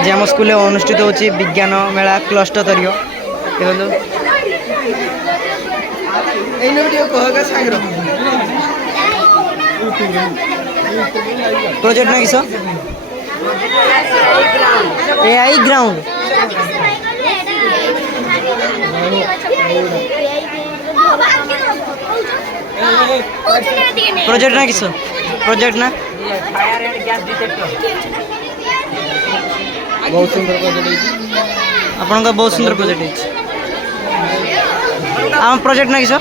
आज आम स्कूल अनुष्ठित होची विज्ञान मेला क्लस्टर स्तरीय देखो प्रोजेक्ट ना किस एआई ग्राउंड प्रोजेक्ट ना किस प्रोजेक्ट ना बहुत सुंदर प्रोजेक्ट आपन का बहुत सुंदर प्रोजेक्ट है आम प्रोजेक्ट ना किस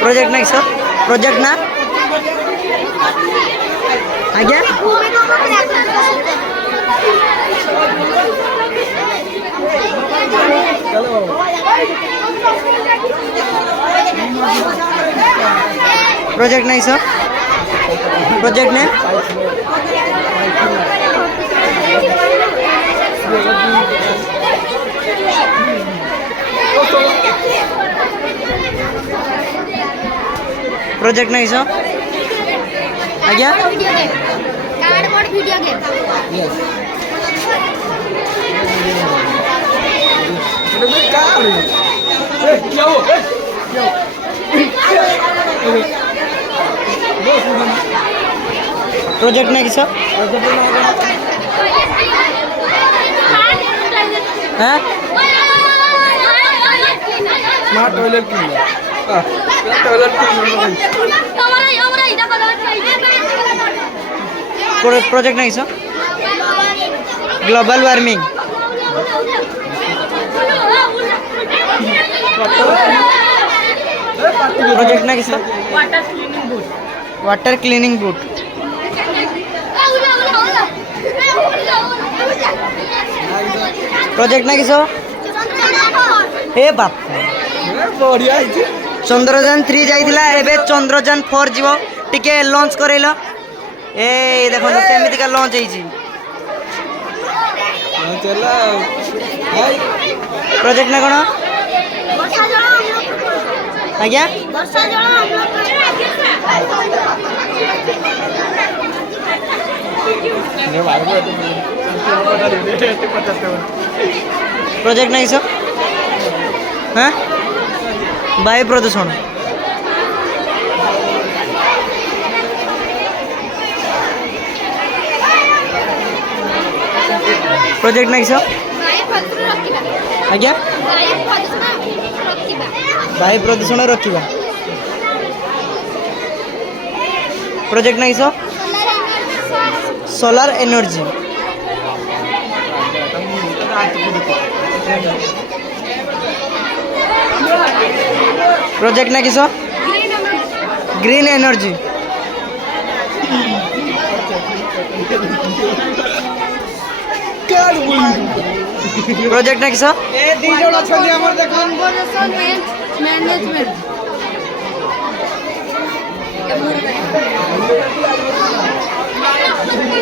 प्रोजेक्ट ना किस प्रोजेक्ट ना आज्ञा प्रोजेक्ट नहीं सर प्रोजेक्ट ने प्रोजेक्ट नहीं सर आज्ञा cardboard video game yes project नहीं किस स्मार्ट टॉयलेट प्रोजेक्ट नहीं किस ग्लोबल वार्मिंग प्रोजेक्ट ना किस वाटर क्लीनिंग बूट प्रोजेक्ट ना किस हे बाप बढ़िया चंद्रयान 3 जाइथिला एबे चंद्रयान 4 जीवो टिके लॉन्च करेलो ए देखो तो केमिति का लॉन्च होईची चला प्रोजेक्ट ना कोन आज्ञा प्रोजेक्ट नहीं सर हाँ वायु प्रदूषण प्रोजेक्ट नहीं सर आज्ञा वायु प्रदूषण रखा प्रोजेक्ट नहीं सर सोलार एनर्जी प्रोजेक्ट ना किस ग्रीन एनर्जी प्रोजेक्ट ना किस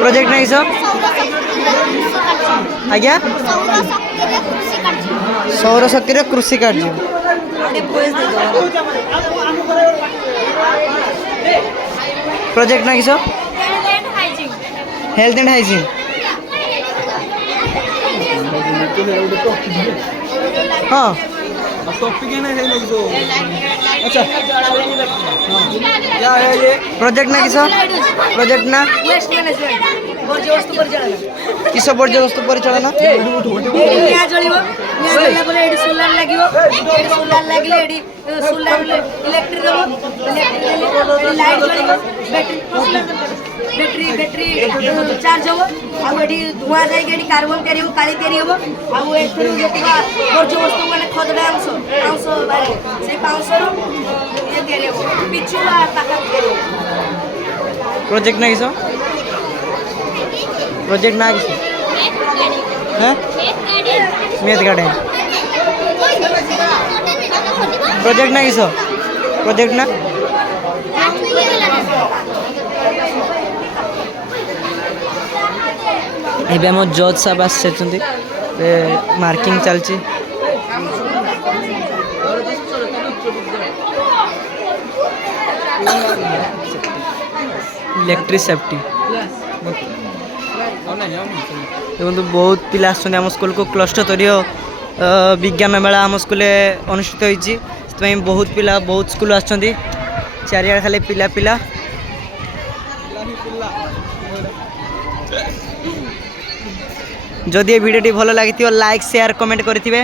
प्रोजेक्ट ना किस आज्ञा सौर शक्ति कृषि कार्य प्रोजेक्ट ना किस हेल्थ एंड हाइजीन हाँ अच्छा क्या है ये प्रोजेक्ट ना किस प्रोजेक्ट ना किस वर्ज्य वस्तु परिचालन बैटरी बैटरी चार्ज हम आउे धुआ जाए कार्बन तैयारी हो काली तैयारी हम आउे वर्ज्य वस्तु मैंने खदड़ा अंश अंश बाहर से पाउंस ये तैयारी पिछु पाखा तैयारी प्रोजेक्ट ना किस प्रोजेक्ट ना किस मेथ गार्डन प्रोजेक्ट ना किस प्रोजेक्ट ना ଏବେ ଆମ ଜଜ୍ ସାହେବ ଆସିଛନ୍ତି ମାର୍କିଂ ଚାଲିଛି इलेक्ट्रिक सेफ्टी देखो बहुत पिला आम स्कूल को क्लस्टर स्तरीय विज्ञान मेला आम स्कूल अनुष्ठित होती बहुत पिला बहुत स्कूल आछंती चारिया खाली पिला पिला जदि वीडियो भल लगी लाइक शेयर कमेंट करेंगे।